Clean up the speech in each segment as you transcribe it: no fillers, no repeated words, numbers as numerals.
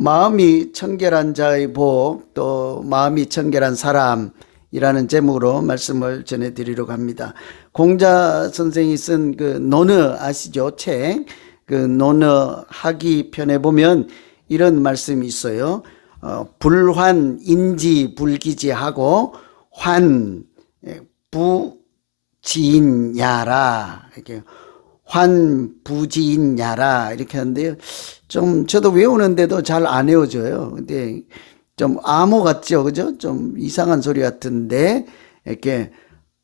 마음이 청결한 자의 복, 또 마음이 청결한 사람이라는 제목으로 말씀을 전해드리려고 합니다. 공자 선생이 쓴 그 논어 아시죠? 책. 그 논어 하기 편에 보면 이런 말씀이 있어요. 불환 인지 불기지하고 환 부지인야라, 이렇게 환부지인야라 이렇게 하는데요. 좀 저도 외우는데도 잘 안 외워져요. 근데 좀 암호 같죠, 그죠? 좀 이상한 소리 같은데 이렇게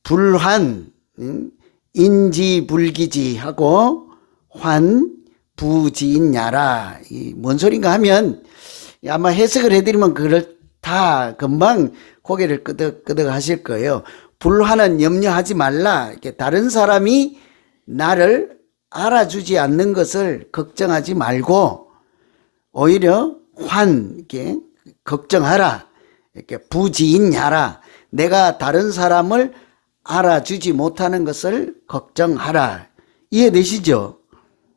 불환 인지불기지하고 환부지인야라, 이 뭔 소린가 하면 아마 해석을 해드리면 그렇다 금방 고개를 끄덕끄덕 하실 거예요. 불환은 염려하지 말라. 이렇게 다른 사람이 나를 알아주지 않는 것을 걱정하지 말고 오히려 이렇게 걱정하라. 이렇게 부지인야라. 내가 다른 사람을 알아주지 못하는 것을 걱정하라. 이해되시죠?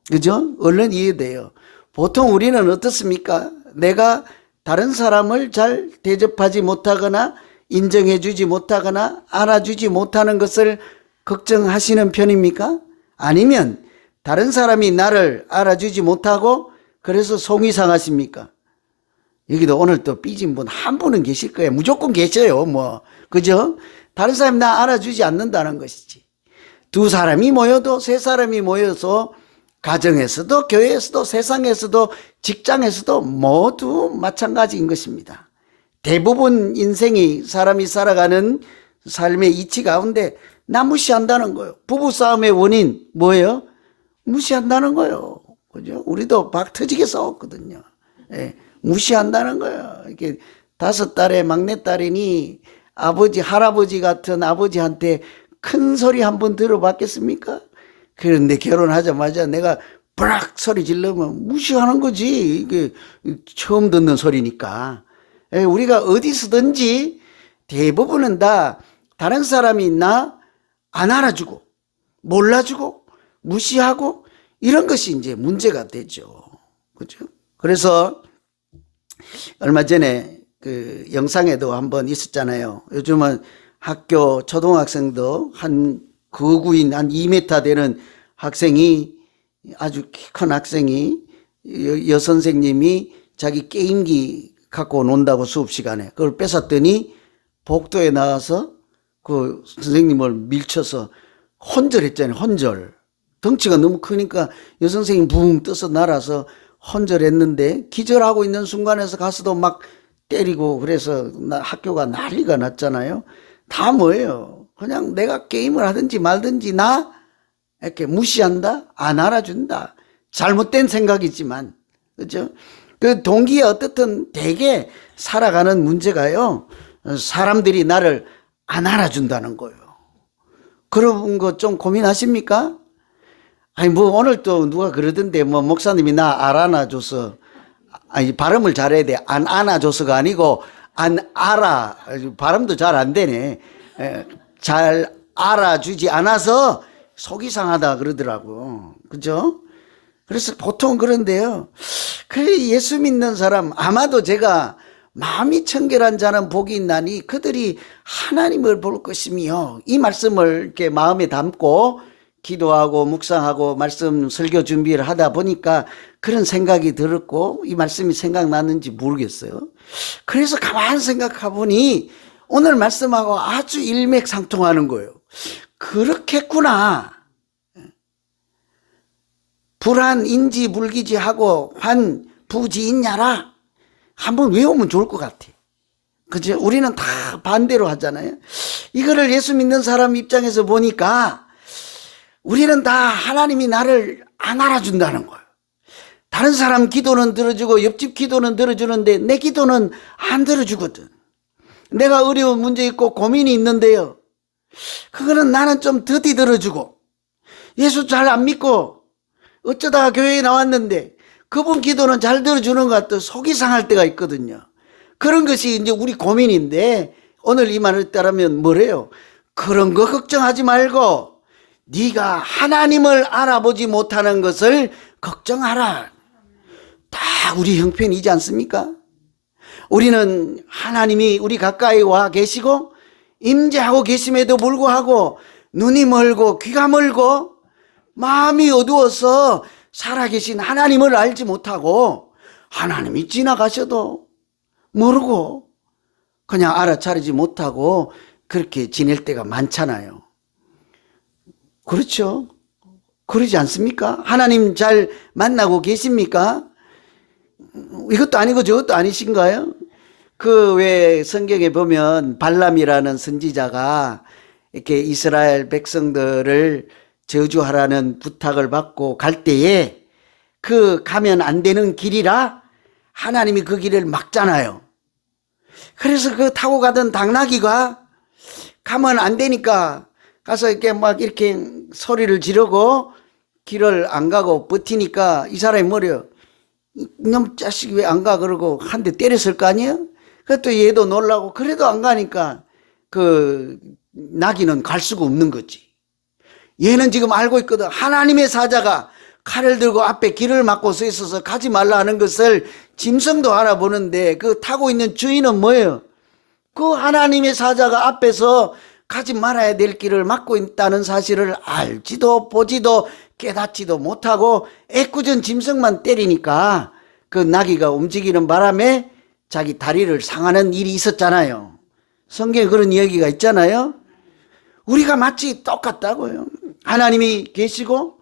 그죠? 얼른 이해돼요. 보통 우리는 어떻습니까? 내가 다른 사람을 잘 대접하지 못하거나 인정해주지 못하거나 알아주지 못하는 것을 걱정하시는 편입니까? 아니면 다른 사람이 나를 알아주지 못하고 그래서 속이 상하십니까? 여기도 오늘 또 삐진 분 한 분은 계실 거예요. 무조건 계셔요. 뭐 그죠? 다른 사람이 나 알아주지 않는다는 것이지. 두 사람이 모여도 세 사람이 모여서 가정에서도 교회에서도 세상에서도 직장에서도 모두 마찬가지인 것입니다. 대부분 인생이 사람이 살아가는 삶의 이치 가운데 나 무시한다는 거예요. 부부싸움의 원인 뭐예요? 무시한다는 거예요. 그죠? 우리도 박 터지게 싸웠거든요. 예, 무시한다는 거예요. 이렇게 5딸의 막내딸이니 아버지, 할아버지 같은 아버지한테 큰 소리 한번 들어봤겠습니까? 그런데 결혼하자마자 내가 브락 소리 지르면 무시하는 거지. 이게 처음 듣는 소리니까. 우리가 어디서든지 대부분은 다 다른 사람이 나 안 알아주고 몰라주고 무시하고 이런 것이 이제 문제가 되죠. 그죠? 그래서 얼마 전에 그 영상에도 한번 있었잖아요. 요즘은 학교 초등학생도 한 거구인 한 2m 되는 학생이, 아주 키 큰 학생이 여선생님이 자기 게임기 갖고 논다고 수업 시간에 그걸 뺏었더니 복도에 나와서 그 선생님을 밀쳐서 혼절했잖아요. 혼절. 덩치가 너무 크니까 여선생님 붕 떠서 날아서 혼절했는데 기절하고 있는 순간에서 가서도 막 때리고 그래서 학교가 난리가 났잖아요. 다 뭐예요? 그냥 내가 게임을 하든지 말든지 나 이렇게 무시한다, 안 알아준다. 잘못된 생각이지만, 그죠? 그 동기에 어떻든 되게 살아가는 문제가요, 사람들이 나를 안 알아준다는 거예요. 그런 거 좀 고민하십니까? 아니, 뭐, 오늘 또 누가 그러던데, 뭐, 목사님이 나 알아놔줘서, 아니, 발음을 잘해야 돼. 안 안아줘서가 아니고, 안 알아. 발음도 잘 안 되네. 잘 알아주지 않아서 속이 상하다 그러더라고. 그죠? 그래서 보통 그런데요. 그래, 예수 믿는 사람, 아마도 제가 마음이 청결한 자는 복이 있나니 그들이 하나님을 볼 것이며, 이 말씀을 이렇게 마음에 담고 기도하고 묵상하고 말씀 설교 준비를 하다 보니까 그런 생각이 들었고 이 말씀이 생각났는지 모르겠어요. 그래서 가만히 생각해 보니 오늘 말씀하고 아주 일맥상통하는 거예요. 그렇겠구나. 불안 인지 불기지하고 환 부지인야라 한번 외우면 좋을 것 같아. 그죠? 우리는 다 반대로 하잖아요. 이거를 예수 믿는 사람 입장에서 보니까 우리는 다 하나님이 나를 안 알아준다는 거예요. 다른 사람 기도는 들어주고 옆집 기도는 들어주는데 내 기도는 안 들어주거든. 내가 어려운 문제 있고 고민이 있는데요, 그거는 나는 좀 더디 들어주고, 예수 잘 안 믿고 어쩌다가 교회에 나왔는데 그분 기도는 잘 들어주는 것 같아 속이 상할 때가 있거든요. 그런 것이 이제 우리 고민인데 오늘 이 말을 따르면 뭐래요? 그런 거 걱정하지 말고 네가 하나님을 알아보지 못하는 것을 걱정하라. 다 다 우리 형편이지 않습니까? 우리는 하나님이 우리 가까이 와 계시고 임재하고 계심에도 불구하고 눈이 멀고 귀가 멀고 마음이 어두워서 살아계신 하나님을 알지 못하고 하나님이 지나가셔도 모르고 그냥 알아차리지 못하고 그렇게 지낼 때가 많잖아요. 그렇죠? 그러지 않습니까? 하나님 잘 만나고 계십니까? 이것도 아니고 저것도 아니신가요? 그 왜 성경에 보면 발람이라는 선지자가 이렇게 이스라엘 백성들을 저주하라는 부탁을 받고 갈 때에 그 가면 안 되는 길이라 하나님이 그 길을 막잖아요. 그래서 그 타고 가던 당나귀가 가면 안 되니까 가서 이렇게 막 이렇게 소리를 지르고 길을 안 가고 버티니까 이 사람이 뭐래요? 이놈 자식이 왜 안 가? 그러고 한 대 때렸을 거 아니에요? 그것도 얘도 놀라고 그래도 안 가니까 그 나귀는 갈 수가 없는 거지. 얘는 지금 알고 있거든. 하나님의 사자가 칼을 들고 앞에 길을 막고 서 있어서 가지 말라 하는 것을 짐승도 알아보는데 그 타고 있는 주인은 뭐예요? 그 하나님의 사자가 앞에서 가지 말아야 될 길을 막고 있다는 사실을 알지도 보지도 깨닫지도 못하고 애꿎은 짐승만 때리니까 그 나귀가 움직이는 바람에 자기 다리를 상하는 일이 있었잖아요. 성경에 그런 이야기가 있잖아요. 우리가 마치 똑같다고요. 하나님이 계시고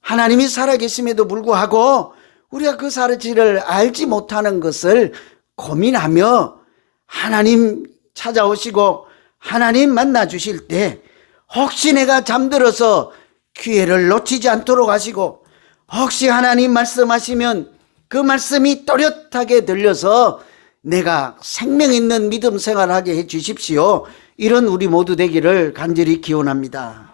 하나님이 살아계심에도 불구하고 우리가 그 사실을 알지 못하는 것을 고민하며 하나님 찾아오시고 하나님 만나 주실 때 혹시 내가 잠들어서 기회를 놓치지 않도록 하시고 혹시 하나님 말씀하시면 그 말씀이 또렷하게 들려서 내가 생명 있는 믿음 생활하게 해 주십시오. 이런 우리 모두 되기를 간절히 기원합니다.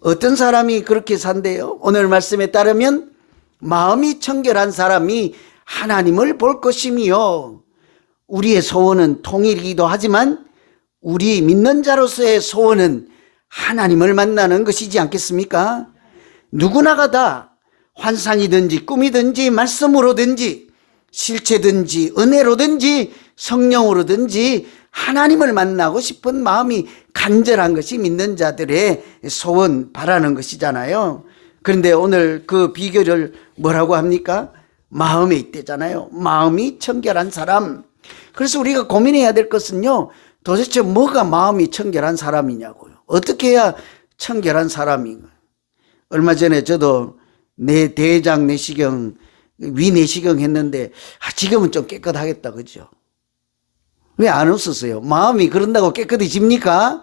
어떤 사람이 그렇게 산대요? 오늘 말씀에 따르면 마음이 청결한 사람이 하나님을 볼 것이며 우리의 소원은 통일이기도 하지만 우리 믿는 자로서의 소원은 하나님을 만나는 것이지 않겠습니까? 누구나가 다 환상이든지 꿈이든지 말씀으로든지 실체든지 은혜로든지 성령으로든지 하나님을 만나고 싶은 마음이 간절한 것이 믿는 자들의 소원 바라는 것이잖아요. 그런데 오늘 그 비결을 뭐라고 합니까? 마음에 있대잖아요. 마음이 청결한 사람. 그래서 우리가 고민해야 될 것은요, 도대체 뭐가 마음이 청결한 사람이냐고요. 어떻게 해야 청결한 사람인가? 얼마 전에 저도 내 대장 내시경, 위내시경 했는데 지금은 좀 깨끗하겠다, 그죠? 왜 안 웃었어요? 마음이 그런다고 깨끗해집니까?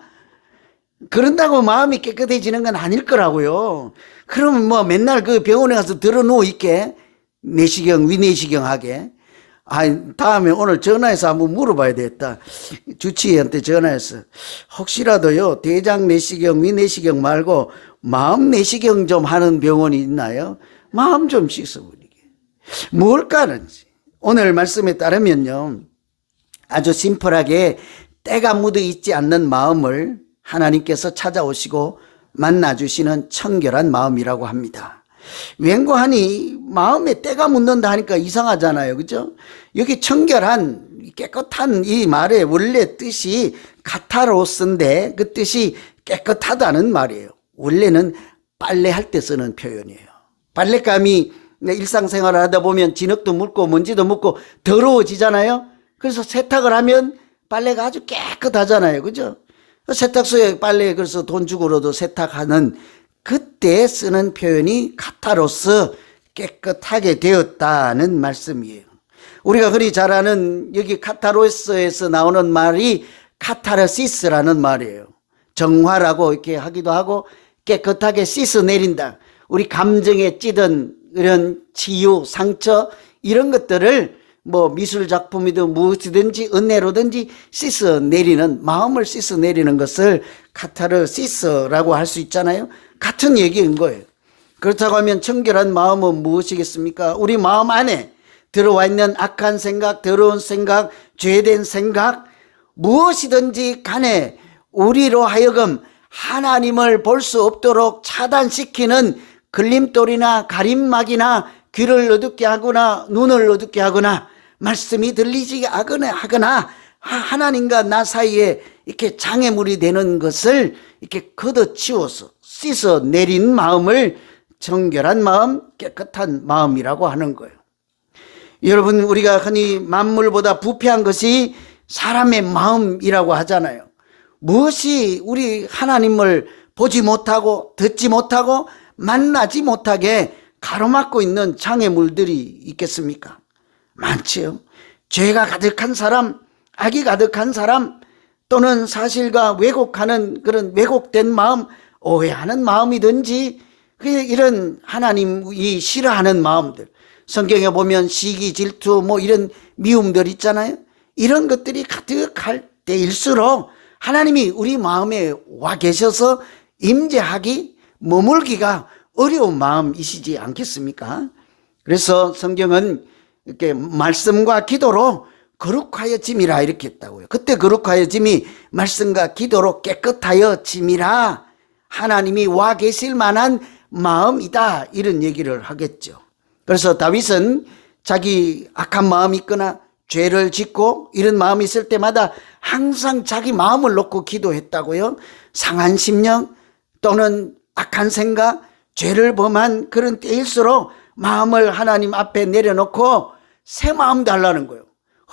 그런다고 마음이 깨끗해지는 건 아닐 거라고요. 그러면 뭐 맨날 그 병원에 가서 들어 누워 있게 내시경, 위내시경 하게. 다음에 오늘 전화해서 한번 물어봐야 되겠다. 주치의한테 전화해서 혹시라도요 대장 내시경, 위내시경 말고 마음 내시경 좀 하는 병원이 있나요? 마음 좀 씻어버리게. 뭘까는지. 오늘 말씀에 따르면요, 아주 심플하게 때가 묻어 있지 않는 마음을 하나님께서 찾아오시고 만나주시는 청결한 마음이라고 합니다. 웬고하니 마음에 때가 묻는다 하니까 이상하잖아요, 그죠? 여기 청결한 깨끗한 이 말의 원래 뜻이 카타로스인데 그 뜻이 깨끗하다는 말이에요. 원래는 빨래할 때 쓰는 표현이에요. 빨랫감이 일상생활을 하다 보면 진흙도 묻고 먼지도 묻고 더러워지잖아요. 그래서 세탁을 하면 빨래가 아주 깨끗하잖아요, 그죠? 세탁소에 빨래 그래서 돈 주고라도 세탁하는 그때 쓰는 표현이 카타로스, 깨끗하게 되었다는 말씀이에요. 우리가 흔히 잘 아는 여기 카타로스에서 나오는 말이 카타르시스라는 말이에요. 정화라고 이렇게 하기도 하고 깨끗하게 씻어내린다. 우리 감정에 찌든 이런 치유, 상처 이런 것들을 뭐 미술 작품이든 무엇이든지 은혜로든지 씻어내리는, 마음을 씻어내리는 것을 카타르시스라고 할 수 있잖아요. 같은 얘기인 거예요. 그렇다고 하면 청결한 마음은 무엇이겠습니까? 우리 마음 안에 들어와 있는 악한 생각, 더러운 생각, 죄된 생각 무엇이든지 간에 우리로 하여금 하나님을 볼 수 없도록 차단시키는 걸림돌이나 가림막이나 귀를 어둡게 하거나 눈을 어둡게 하거나 말씀이 들리지 하거나 하나님과 나 사이에 이렇게 장애물이 되는 것을 이렇게 걷어치워서 씻어 내린 마음을 정결한 마음, 깨끗한 마음이라고 하는 거예요. 여러분, 우리가 흔히 만물보다 부패한 것이 사람의 마음이라고 하잖아요. 무엇이 우리 하나님을 보지 못하고 듣지 못하고 만나지 못하게 가로막고 있는 장애물들이 있겠습니까? 많지요. 죄가 가득한 사람, 악이 가득한 사람, 또는 사실과 왜곡하는 그런 왜곡된 마음, 오해하는 마음이든지 이런 하나님이 싫어하는 마음들, 성경에 보면 시기, 질투 뭐 이런 미움들 있잖아요. 이런 것들이 가득할 때일수록 하나님이 우리 마음에 와 계셔서 임재하기, 머물기가 어려운 마음이시지 않겠습니까? 그래서 성경은 이렇게 말씀과 기도로 거룩하여짐이라 이렇게 했다고요. 그때 거룩하여짐이 말씀과 기도로 깨끗하여짐이라, 하나님이 와 계실 만한 마음이다, 이런 얘기를 하겠죠. 그래서 다윗은 자기 악한 마음이 있거나 죄를 짓고 이런 마음이 있을 때마다 항상 자기 마음을 놓고 기도했다고요. 상한 심령 또는 악한 생각, 죄를 범한 그런 때일수록 마음을 하나님 앞에 내려놓고 새 마음 달라는 거예요.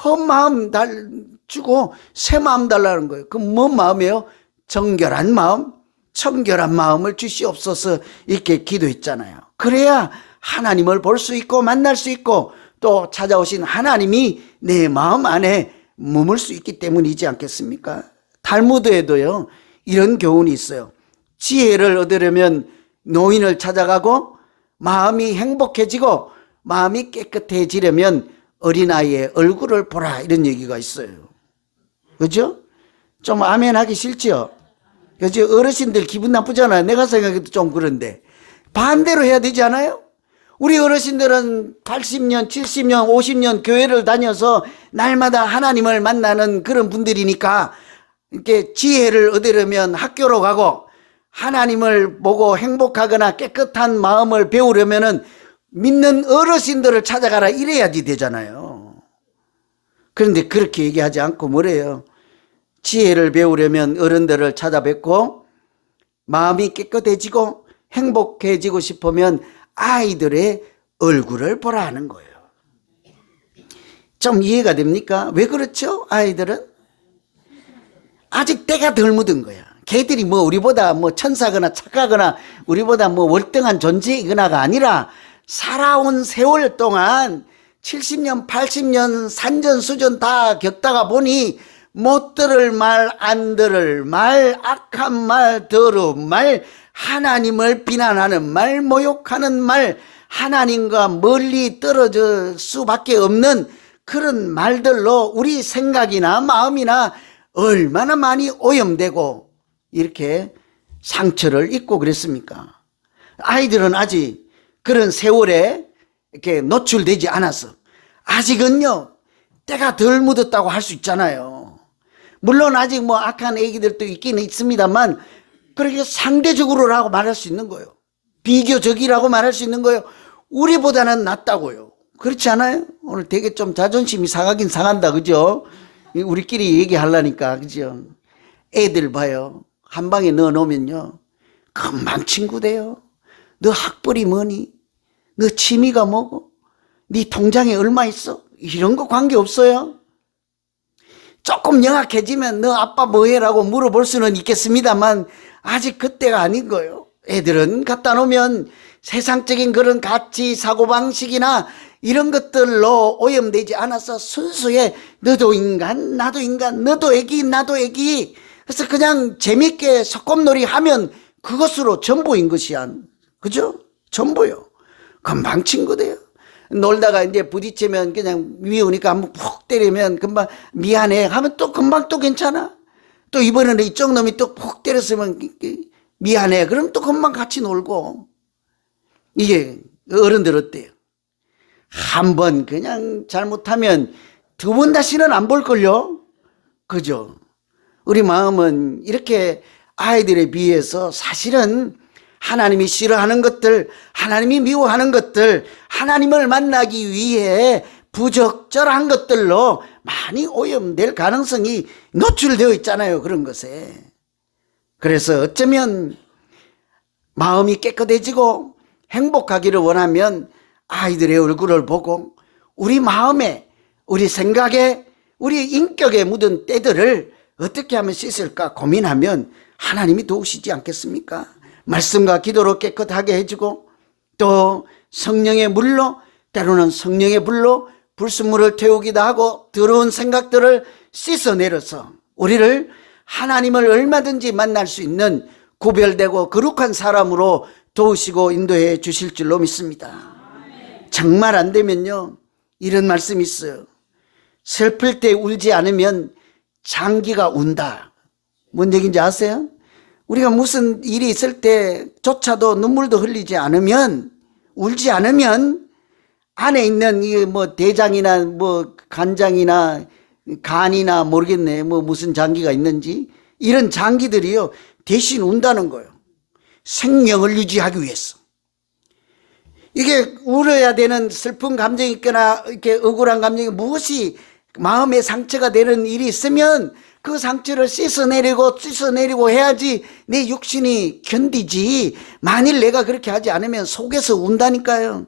헛 마음 주고 새 마음 달라는 거예요. 그 뭔 마음이에요? 정결한 마음, 청결한 마음을 주시옵소서, 이렇게 기도했잖아요. 그래야 하나님을 볼 수 있고 만날 수 있고 또 찾아오신 하나님이 내 마음 안에 머물 수 있기 때문이지 않겠습니까? 탈무드에도요 이런 교훈이 있어요. 지혜를 얻으려면 노인을 찾아가고, 마음이 행복해지고 마음이 깨끗해지려면 어린아이의 얼굴을 보라, 이런 얘기가 있어요. 그죠? 좀 아멘 하기 싫죠? 그죠? 어르신들 기분 나쁘잖아요. 내가 생각해도 좀 그런데 반대로 해야 되지 않아요? 우리 어르신들은 80년, 70년, 50년 교회를 다녀서 날마다 하나님을 만나는 그런 분들이니까 이렇게 지혜를 얻으려면 학교로 가고, 하나님을 보고 행복하거나 깨끗한 마음을 배우려면은 믿는 어르신들을 찾아가라, 이래야지 되잖아요. 그런데 그렇게 얘기하지 않고 뭐래요? 지혜를 배우려면 어른들을 찾아뵙고, 마음이 깨끗해지고 행복해지고 싶으면 아이들의 얼굴을 보라 하는 거예요. 좀 이해가 됩니까? 왜 그렇죠? 아이들은 아직 때가 덜 묻은 거야. 걔들이 뭐 우리보다 뭐 천사거나 착하거나 우리보다 뭐 월등한 존재이거나가 아니라 살아온 세월 동안 70년, 80년 산전수전 다 겪다가 보니 못 들을 말, 안 들을 말, 악한 말, 더러운 말, 하나님을 비난하는 말, 모욕하는 말, 하나님과 멀리 떨어질 수밖에 없는 그런 말들로 우리 생각이나 마음이나 얼마나 많이 오염되고 이렇게 상처를 입고 그랬습니까? 아이들은 아직 그런 세월에 이렇게 노출되지 않아서 아직은요 때가 덜 묻었다고 할 수 있잖아요. 물론 아직 뭐 악한 애기들도 있기는 있습니다만 그렇게 상대적으로라고 말할 수 있는 거예요. 비교적이라고 말할 수 있는 거예요. 우리보다는 낫다고요. 그렇지 않아요? 오늘 되게 좀 자존심이 상하긴 상한다, 그죠? 우리끼리 얘기하려니까, 그죠? 애들 봐요. 한 방에 넣어놓으면요 금방 친구 돼요. 너 학벌이 뭐니? 너 취미가 뭐고? 네 통장에 얼마 있어? 이런 거 관계없어요. 조금 영악해지면 너 아빠 뭐해라고 물어볼 수는 있겠습니다만 아직 그때가 아닌 거예요. 애들은 갖다 놓으면 세상적인 그런 가치, 사고방식이나 이런 것들로 오염되지 않아서 순수해 너도 인간, 나도 인간, 너도 애기, 나도 애기. 그래서 그냥 재밌게 소꿉놀이 하면 그것으로 전부인 것이야. 그죠? 전부요. 금방 친구 돼요. 놀다가 이제 부딪히면 그냥 미우니까 한번 푹 때리면 금방 미안해 하면 또 금방 또 괜찮아. 또 이번에는 이쪽 놈이 또 푹 때렸으면 미안해. 그럼 또 금방 같이 놀고. 이게 어른들 어때요? 한 번 그냥 잘못하면 두 번 다시는 안 볼걸요? 그죠? 우리 마음은 이렇게 아이들에 비해서 사실은 하나님이 싫어하는 것들, 하나님이 미워하는 것들, 하나님을 만나기 위해 부적절한 것들로 많이 오염될 가능성이 노출되어 있잖아요. 그런 것에. 그래서 어쩌면 마음이 깨끗해지고 행복하기를 원하면 아이들의 얼굴을 보고 우리 마음에, 우리 생각에, 우리 인격에 묻은 때들을 어떻게 하면 씻을까 고민하면 하나님이 도우시지 않겠습니까? 말씀과 기도로 깨끗하게 해주고 또 성령의 물로, 때로는 성령의 불로 불순물을 태우기도 하고 더러운 생각들을 씻어내려서 우리를 하나님을 얼마든지 만날 수 있는 구별되고 거룩한 사람으로 도우시고 인도해 주실 줄로 믿습니다. 정말 안 되면요, 이런 말씀이 있어요. 슬플 때 울지 않으면 장기가 운다. 뭔 얘기인지 아세요? 우리가 무슨 일이 있을 때조차도 눈물도 흘리지 않으면, 울지 않으면 안에 있는 이 뭐 대장이나 뭐 간장이나 간이나 모르겠네, 뭐 무슨 장기가 있는지 이런 장기들이요 대신 운다는 거예요. 생명을 유지하기 위해서. 이게 울어야 되는 슬픈 감정이 있거나 이렇게 억울한 감정이 무엇이 마음에 상처가 되는 일이 있으면 그 상처를 씻어내리고 해야지 내 육신이 견디지. 만일 내가 그렇게 하지 않으면 속에서 운다니까요.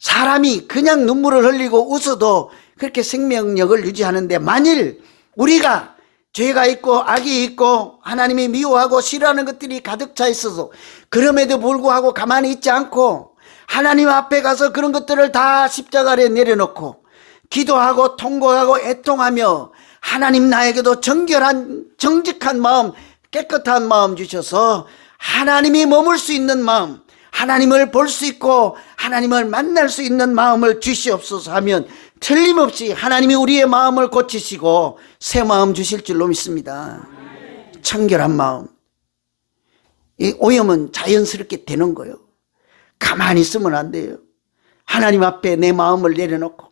사람이 그냥 눈물을 흘리고 웃어도 그렇게 생명력을 유지하는데 만일 우리가 죄가 있고 악이 있고 하나님이 미워하고 싫어하는 것들이 가득 차 있어서 그럼에도 불구하고 가만히 있지 않고 하나님 앞에 가서 그런 것들을 다 십자가 아래 내려놓고 기도하고 통곡하고 애통하며 하나님 나에게도 정직한 마음, 깨끗한 마음 주셔서 하나님이 머물 수 있는 마음, 하나님을 볼 수 있고 하나님을 만날 수 있는 마음을 주시옵소서 하면 틀림없이 하나님이 우리의 마음을 고치시고 새 마음 주실 줄로 믿습니다. 청결한 마음. 이 오염은 자연스럽게 되는 거예요. 가만히 있으면 안 돼요. 하나님 앞에 내 마음을 내려놓고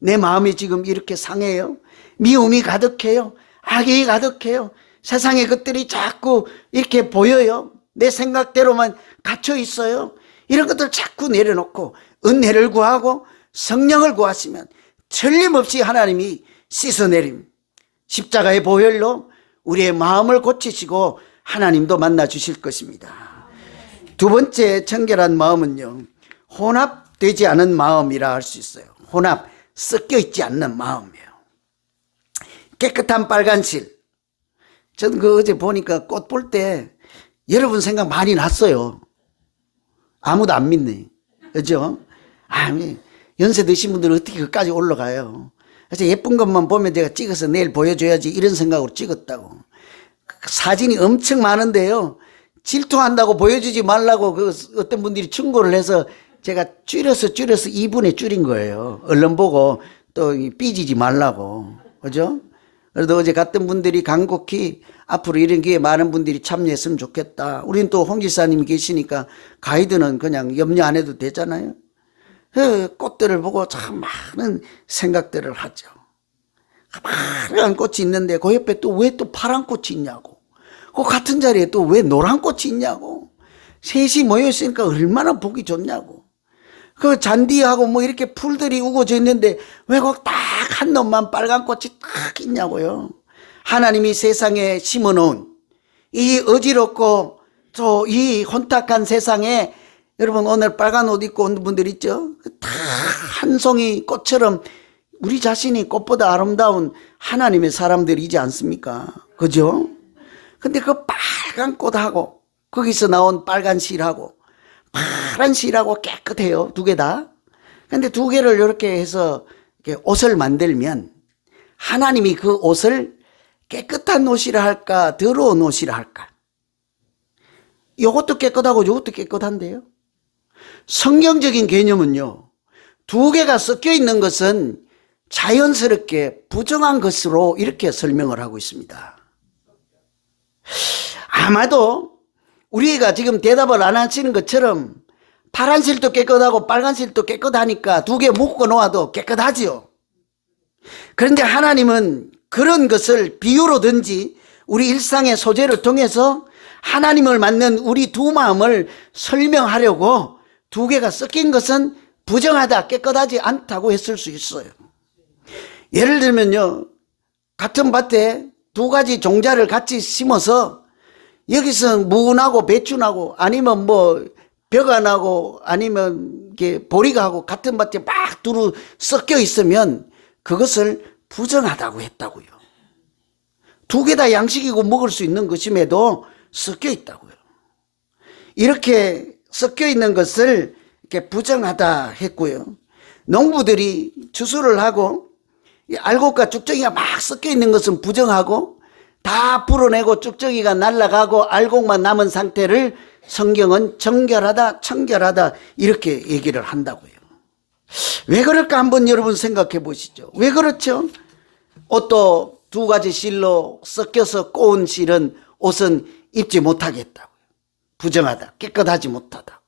내 마음이 지금 이렇게 상해요. 미움이 가득해요. 악이 가득해요. 세상의 것들이 자꾸 이렇게 보여요. 내 생각대로만 갇혀 있어요. 이런 것들 자꾸 내려놓고 은혜를 구하고 성령을 구하시면 틀림없이 하나님이 씻어내림, 십자가의 보혈로 우리의 마음을 고치시고 하나님도 만나 주실 것입니다. 두 번째 청결한 마음은요, 혼합되지 않은 마음이라 할 수 있어요. 혼합, 섞여 있지 않는 마음이에요. 깨끗한 빨간실. 저는 어제 보니까 꽃 볼 때 여러분 생각 많이 났어요. 아무도 안 믿네. 그죠? 연세 드신 분들은 어떻게 그까지 올라가요? 그래서 예쁜 것만 보면 제가 찍어서 내일 보여줘야지 이런 생각으로 찍었다고. 사진이 엄청 많은데요. 질투한다고 보여주지 말라고 그 어떤 분들이 충고를 해서 제가 줄여서 2분에 줄인 거예요. 얼른 보고 또 삐지지 말라고. 그죠? 그래도 어제 갔던 분들이 간곡히 앞으로 이런 기회에 많은 분들이 참여했으면 좋겠다. 우린 또 홍 지사님이 계시니까 가이드는 그냥 염려 안 해도 되잖아요. 꽃들을 보고 참 많은 생각들을 하죠. 파란 꽃이 있는데 그 옆에 또 왜 또 파란 꽃이 있냐고. 그 같은 자리에 또 왜 노란 꽃이 있냐고. 셋이 모여있으니까 얼마나 보기 좋냐고. 그 잔디하고 뭐 이렇게 풀들이 우거져 있는데 왜 꼭 딱 한 놈만 빨간 꽃이 딱 있냐고요. 하나님이 세상에 심어놓은 이 어지럽고 또 이 혼탁한 세상에 여러분 오늘 빨간 옷 입고 온 분들 있죠? 다 한 송이 꽃처럼 우리 자신이 꽃보다 아름다운 하나님의 사람들이지 않습니까? 그죠? 근데 그 빨간 꽃하고 거기서 나온 빨간 실하고 파란 실하고 깨끗해요. 두 개 다. 근데 두 개를 이렇게 해서 이렇게 옷을 만들면 하나님이 그 옷을 깨끗한 옷이라 할까 더러운 옷이라 할까? 이것도 깨끗하고 이것도 깨끗한데요. 성경적인 개념은요, 두 개가 섞여 있는 것은 자연스럽게 부정한 것으로 이렇게 설명을 하고 있습니다. 아마도 우리가 지금 대답을 안 하시는 것처럼 파란 실도 깨끗하고 빨간 실도 깨끗하니까 두 개 묶어 놓아도 깨끗하지요. 그런데 하나님은 그런 것을 비유로든지 우리 일상의 소재를 통해서 하나님을 맞는 우리 두 마음을 설명하려고 두 개가 섞인 것은 부정하다, 깨끗하지 않다고 했을 수 있어요. 예를 들면요, 같은 밭에 두 가지 종자를 같이 심어서 여기서 무나고 배추나고 아니면 뭐 벼가 나고 아니면 이렇게 보리가 하고 같은 밭에 막 두루 섞여 있으면 그것을 부정하다고 했다고요. 두 개 다 양식이고 먹을 수 있는 것임에도 섞여 있다고요. 이렇게 섞여 있는 것을 이렇게 부정하다 했고요. 농부들이 추수를 하고 알곡과 쭉정이가 막 섞여 있는 것은 부정하고 다 불어내고 쭉정이가 날아가고 알곡만 남은 상태를 성경은 정결하다, 청결하다 이렇게 얘기를 한다고요. 왜 그럴까 한번 여러분 생각해 보시죠. 왜 그렇죠? 옷도 두 가지 실로 섞여서 꼬은 실은 옷은 입지 못하겠다고요. 부정하다, 깨끗하지 못하다.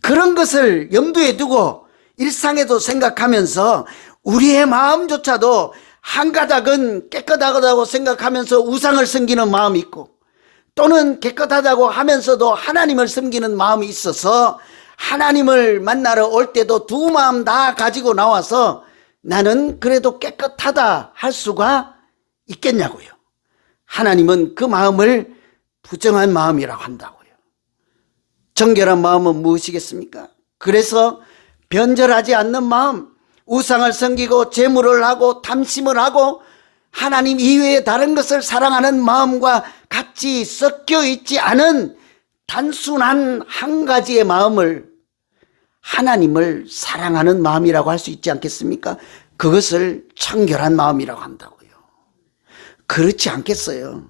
그런 것을 염두에 두고 일상에도 생각하면서 우리의 마음조차도 한 가닥은 깨끗하다고 생각하면서 우상을 섬기는 마음이 있고 또는 깨끗하다고 하면서도 하나님을 섬기는 마음이 있어서 하나님을 만나러 올 때도 두 마음 다 가지고 나와서 나는 그래도 깨끗하다 할 수가 있겠냐고요. 하나님은 그 마음을 부정한 마음이라고 한다고요. 정결한 마음은 무엇이겠습니까? 그래서 변절하지 않는 마음, 우상을 섬기고 재물을 하고 탐심을 하고 하나님 이외의 다른 것을 사랑하는 마음과 같이 섞여 있지 않은 단순한 한 가지의 마음을 하나님을 사랑하는 마음이라고 할 수 있지 않겠습니까? 그것을 청결한 마음이라고 한다고요. 그렇지 않겠어요?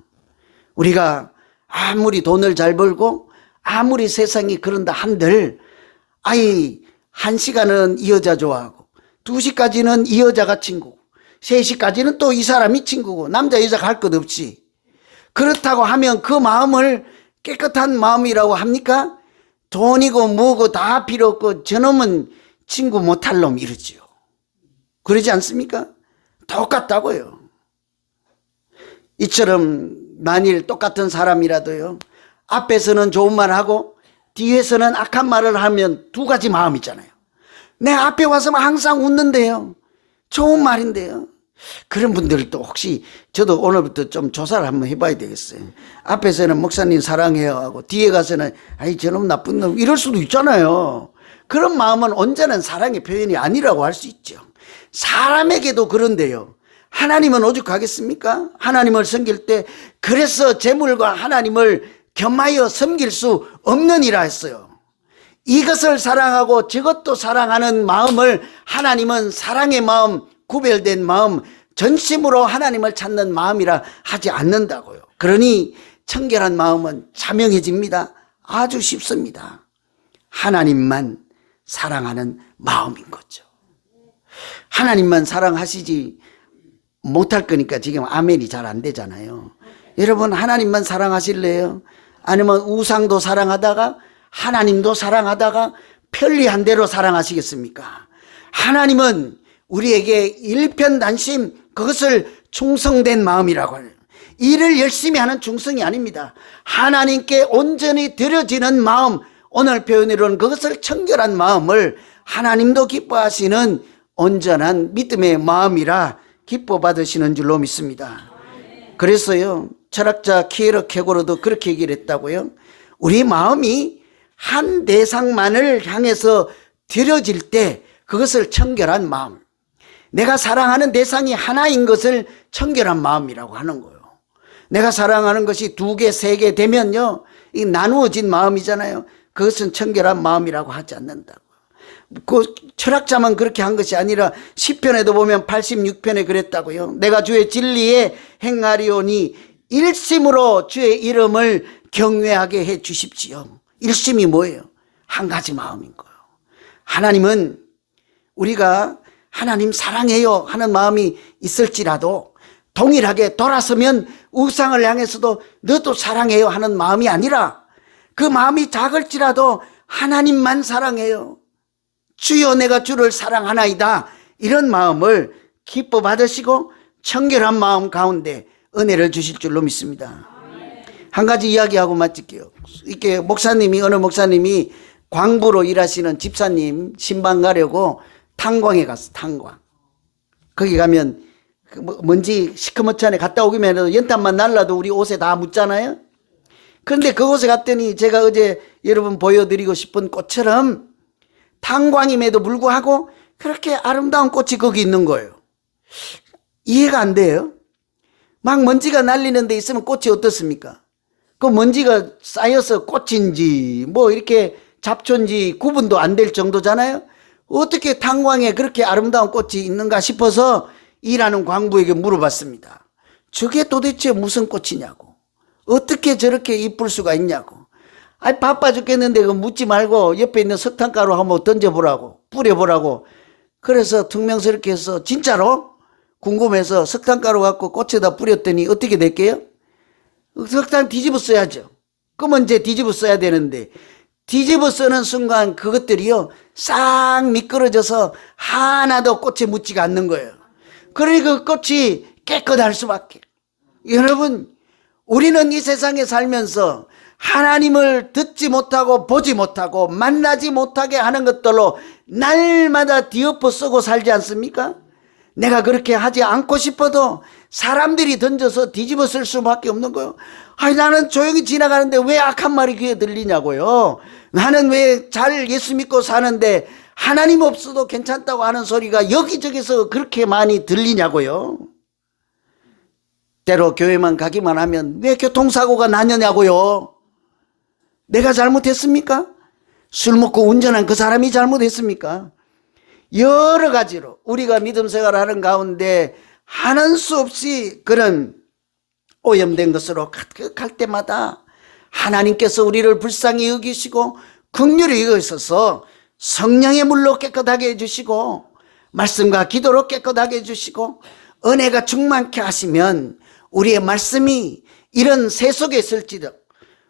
우리가 아무리 돈을 잘 벌고 아무리 세상이 그런다 한들 아이 1시간은 이 여자 좋아하고 2시까지는 이 여자가 친구고 3시까지는 또 이 사람이 친구고 남자 여자 갈 것 없이 그렇다고 하면 그 마음을 깨끗한 마음이라고 합니까? 돈이고 뭐고 다 필요 없고 저놈은 친구 못할 놈 이러지요. 그러지 않습니까? 똑같다고요. 이처럼 만일 똑같은 사람이라도요 앞에서는 좋은 말 하고 뒤에서는 악한 말을 하면 두 가지 마음이잖아요. 내 앞에 와서 항상 웃는데요 좋은 말인데요. 그런 분들도 혹시 저도 오늘부터 좀 조사를 한번 해봐야 되겠어요. 앞에서는 목사님 사랑해요 하고 뒤에 가서는 아이 저놈 나쁜 놈 이럴 수도 있잖아요. 그런 마음은 언제나 사랑의 표현이 아니라고 할 수 있죠. 사람에게도 그런데요 하나님은 오죽하겠습니까? 하나님을 섬길 때 그래서 재물과 하나님을 겸하여 섬길 수 없느니라 했어요. 이것을 사랑하고 저것도 사랑하는 마음을 하나님은 사랑의 마음, 구별된 마음, 전심으로 하나님을 찾는 마음이라 하지 않는다고요. 그러니 청결한 마음은 자명해집니다. 아주 쉽습니다. 하나님만 사랑하는 마음인 거죠. 하나님만 사랑하시지 못할 거니까 지금 아멘이 잘 안 되잖아요. 여러분 하나님만 사랑하실래요? 아니면 우상도 사랑하다가 하나님도 사랑하다가 편리한 대로 사랑하시겠습니까? 하나님은 우리에게 일편단심 그것을 충성된 마음이라고 해요. 일을 열심히 하는 충성이 아닙니다. 하나님께 온전히 드려지는 마음, 오늘 표현으로는 그것을 청결한 마음을 하나님도 기뻐하시는 온전한 믿음의 마음이라 기뻐 받으시는 줄로 믿습니다. 그래서요 철학자 키에르 케고르도 그렇게 얘기를 했다고요. 우리 마음이 한 대상만을 향해서 드려질 때 그것을 청결한 마음, 내가 사랑하는 대상이 하나인 것을 청결한 마음이라고 하는 거예요. 내가 사랑하는 것이 2개, 3개 되면요 이 나누어진 마음이잖아요. 그것은 청결한 마음이라고 하지 않는다고. 그 철학자만 그렇게 한 것이 아니라 시편에도 보면 86편에 그랬다고요. 내가 주의 진리에 행하리오니 일심으로 주의 이름을 경외하게 해 주십시오. 일심이 뭐예요? 한 가지 마음인 거예요. 하나님은 우리가 하나님 사랑해요 하는 마음이 있을지라도 동일하게 돌아서면 우상을 향해서도 너도 사랑해요 하는 마음이 아니라 그 마음이 작을지라도 하나님만 사랑해요. 주여 내가 주를 사랑하나이다. 이런 마음을 기뻐 받으시고 청결한 마음 가운데 은혜를 주실 줄로 믿습니다. 한 가지 이야기하고 마칠게요. 이렇게 목사님이, 어느 목사님이 광부로 일하시는 집사님 신방 가려고 탄광에 갔어, 탄광. 거기 가면 먼지 시커멓잖아요. 갔다 오기만 해도 연탄만 날라도 우리 옷에 다 묻잖아요. 그런데 그곳에 갔더니 제가 어제 여러분 보여드리고 싶은 꽃처럼 탄광임에도 불구하고 그렇게 아름다운 꽃이 거기 있는 거예요. 이해가 안 돼요. 막 먼지가 날리는 데 있으면 꽃이 어떻습니까? 그 먼지가 쌓여서 꽃인지 뭐 이렇게 잡초인지 구분도 안 될 정도잖아요. 어떻게 탄광에 그렇게 아름다운 꽃이 있는가 싶어서 일하는 광부에게 물어봤습니다. 저게 도대체 무슨 꽃이냐고. 어떻게 저렇게 이쁠 수가 있냐고. 아니 바빠 죽겠는데 그 묻지 말고 옆에 있는 석탄가루 한번 던져보라고, 뿌려보라고. 그래서 퉁명스럽게 해서 진짜로 궁금해서 석탄가루 갖고 꽃에다 뿌렸더니 어떻게 될게요? 석탄 뒤집어 써야죠. 그러면 이제 뒤집어 써야 되는데 뒤집어 쓰는 순간 그것들이요 싹 미끄러져서 하나도 꽃에 묻지가 않는 거예요. 그러니까 그 꽃이 깨끗할 수밖에. 여러분, 우리는 이 세상에 살면서 하나님을 듣지 못하고 보지 못하고 만나지 못하게 하는 것들로 날마다 뒤엎어 쓰고 살지 않습니까? 내가 그렇게 하지 않고 싶어도 사람들이 던져서 뒤집어 쓸 수밖에 없는 거예요. 아니 나는 조용히 지나가는데 왜 악한 말이 귀에 들리냐고요. 나는 왜 잘 예수 믿고 사는데 하나님 없어도 괜찮다고 하는 소리가 여기저기서 그렇게 많이 들리냐고요. 때로 교회만 가기만 하면 왜 교통사고가 나냐고요. 내가 잘못했습니까? 술 먹고 운전한 그 사람이 잘못했습니까? 여러 가지로 우리가 믿음 생활을 하는 가운데 하는 수 없이 그런 오염된 것으로 갈 때마다 하나님께서 우리를 불쌍히 여기시고 긍휼히 여기셔서 성령의 물로 깨끗하게 해주시고 말씀과 기도로 깨끗하게 해주시고 은혜가 충만케 하시면 우리의 말씀이 이런 새 속에 있을지도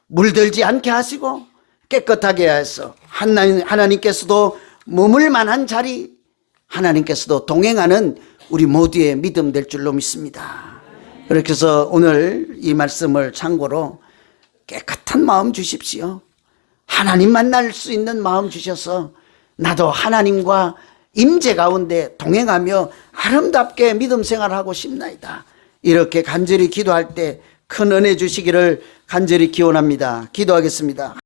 물들지 않게 하시고 깨끗하게 해서 하나님께서도 머물 만한 자리, 하나님께서도 동행하는 우리 모두의 믿음 될 줄로 믿습니다. 그렇게 해서 오늘 이 말씀을 참고로 깨끗한 마음 주십시오. 하나님 만날 수 있는 마음 주셔서 나도 하나님과 임재 가운데 동행하며 아름답게 믿음 생활하고 싶나이다. 이렇게 간절히 기도할 때 큰 은혜 주시기를 간절히 기원합니다. 기도하겠습니다.